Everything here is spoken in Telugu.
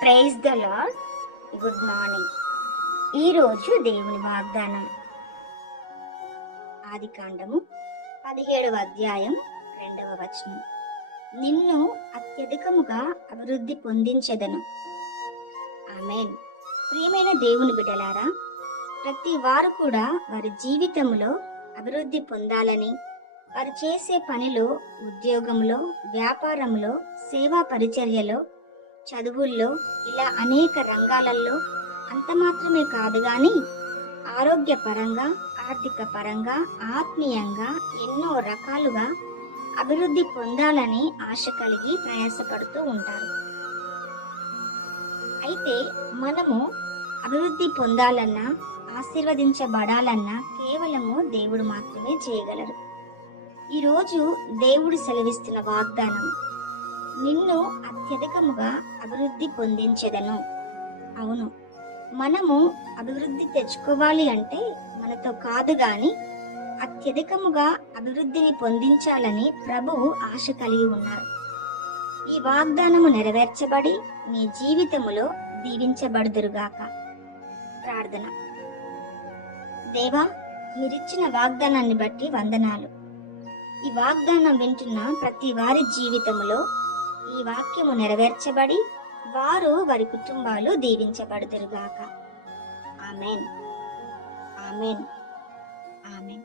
praise the lord good morning ఈరోజు దేవుని వాగ్దానం ఆది కాండము పదిహేడవ అధ్యాయం రెండవ వచనం నిన్ను అత్యధికముగా అభివృద్ధి పొందించెదను ఆమె ప్రియమైన దేవుని బిడ్డలారా ప్రతి వారు కూడా వారి జీవితంలో అభివృద్ధి పొందాలని వారు చేసే పనిలో ఉద్యోగంలో వ్యాపారంలో సేవా పరిచర్యలో చదువుల్లో ఇలా అనేక రంగాలలో అంత మాత్రమే కాదు కానీ ఆరోగ్యపరంగా ఆర్థిక పరంగా ఆత్మీయంగా ఎన్నో రకాలుగా అభివృద్ధి పొందాలని ఆశ కలిగి ప్రయాసపడుతూ ఉంటారు అయితే మనము అభివృద్ధి పొందాలన్నా ఆశీర్వదించబడాలన్నా కేవలము దేవుడు మాత్రమే చేయగలరు ఈరోజు దేవుడు సెలవిస్తున్న వాగ్దానం నిన్ను అత్యధికముగా అభివృద్ధి పొందించెదను అవును మనము అభివృద్ధి తెచ్చుకోవాలి అంటే మనతో కాదు గాని అత్యధికముగా అభివృద్ధిని పొందించాలని ప్రభువు ఆశ కలిగి ఉన్నారు ఈ వాగ్దానము నెరవేర్చబడి మీ జీవితములో దీవించబడుదురుగాక ప్రార్థన దేవా మీరిచ్చిన వాగ్దానాన్ని బట్టి వందనాలు ఈ వాగ్దానం వింటున్న ప్రతి వారి జీవితంలో ఈ వాక్యము నెరవేర్చబడి వారు వారి కుటుంబాలు దీవించబడుదురుగాక ఆమెన్ ఆమెన్ ఆమెన్